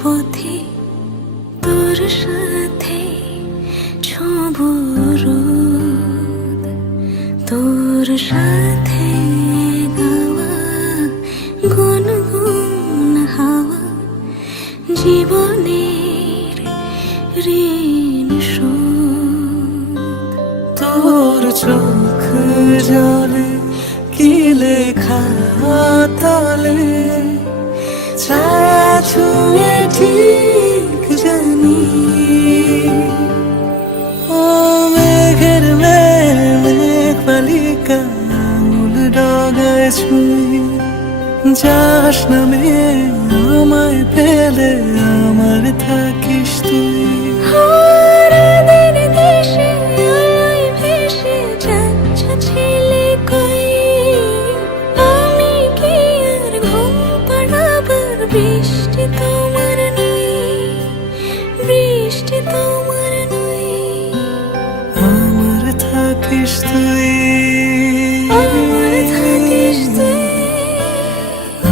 পথে তোর সাথে ছোঁব রোদ, তোর সাথে গাওয়া গুনগুন হাওয়া জীবনের ঋণ শোধ। তোর চোখ জলে কি লেখা তলে ছায়া ছুঁয়ে ঠিক জানি। ও মেঘের মেঘ বালিকা আঙুল ডগায় ছুঁই, যাস নামে আমায় পেলে আমার থাকিস তুই। বৃষ্টি তোমার নই, বৃষ্টি তোমার নই, আমার থাকিস তুই, আমার থাকিস তুই,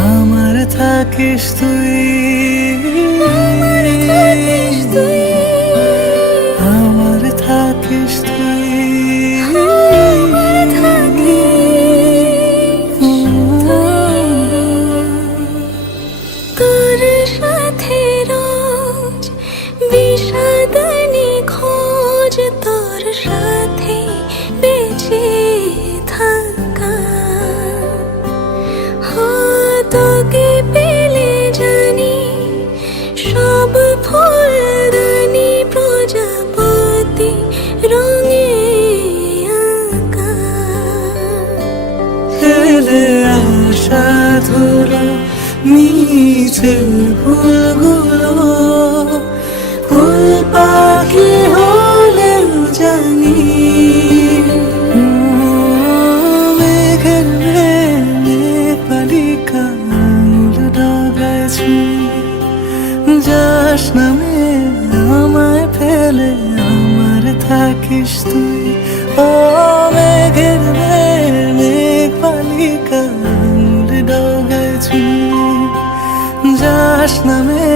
আমার থাকিস তুই, আমার থাকিস তুই, আমার থাকিস তুই, আমার থাকিস তুই। তোর সাথে রোজ বিষাদনি খোঁজ, তোর সাথে বেঁচে থাকা। তোকে পেলে জানি সব ফুলদানি প্রজাপতি রঙে আঁকা। ফেলে আসা ধুলো মিছে ফুলগুলো ফুল পাখি হলেও জানি। মেঘের মেঘ বালিকা আঙুল ডগায় ছুঁই, যাস নামে আমায় ফেলে আমার থাকিস তুই। ও মেঘের মেঘ বালিকা আঙুল ডগায় ছুঁই, যাস নামে